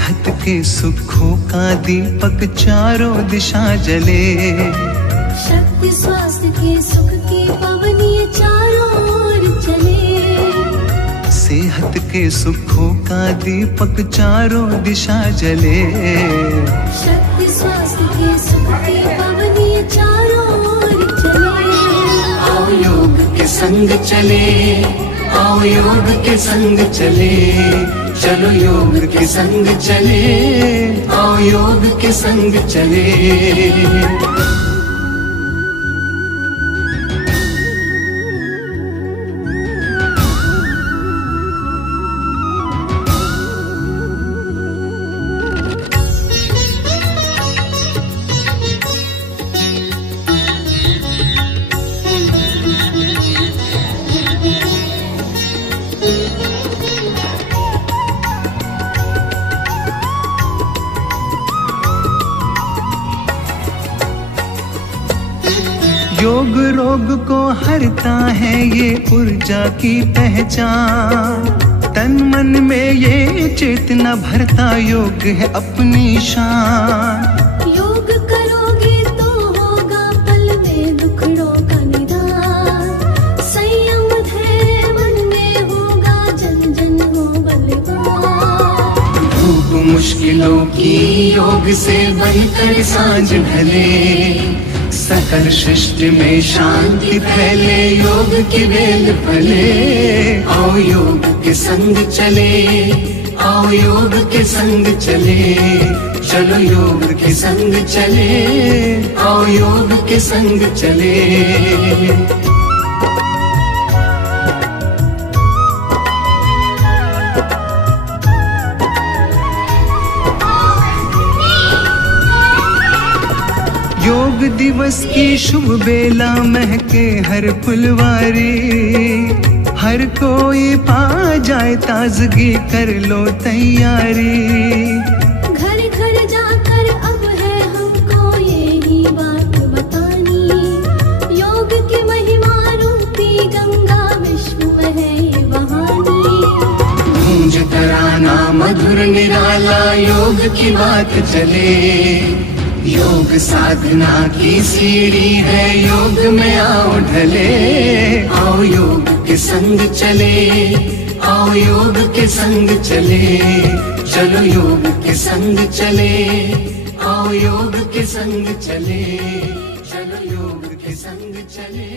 सेहत के सुखों का दीपक चारों दिशा जले। शक्ति स्वास्थ्य के सुख की पवनी चारों ओर चले। सेहत के सुखों का दीपक चारों दिशा जले। शक्ति स्वास्थ्य के सुख की पवनी चारों ओर चले। आओ योग के संग चले, आओ योग के संग चले, चलो योग के संग चले, आओ योग के संग चले। योग रोग को हरता है ये ऊर्जा की पहचान। तन मन में ये चेतना भरता योग है अपनी शान। योग करोगे तो होगा पल में दुखड़ों का निदान। संयम धैर्य मन में होगा जन जन हो बलवान। धूप मुश्किलों की योग से बनकर सांझ ढले। सकल सृष्टि में शांति फैले, योग की बेल फले। आओ योग के संग चले, आओ योग के संग चले, चलो योग के संग चले, आओ योग के संग चले। योग दिवस की शुभ बेला महके हर फुलवारी। हर कोई पा जाए ताजगी, कर लो तैयारी। घर घर जाकर अब है हमको यही बात बतानी। योग की महिमा रूपी गंगा विश्व में है ये बहानी। गूंज तराना मधुर निराला, योग की बात चले। योग साधना की सीढ़ी है, योग में आओ ढले। आओ योग के संग चले, आओ योग के संग चले, चलो योग के संग चले, आओ योग के संग चले, चलो योग के संग चले,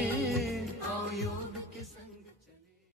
आओ योग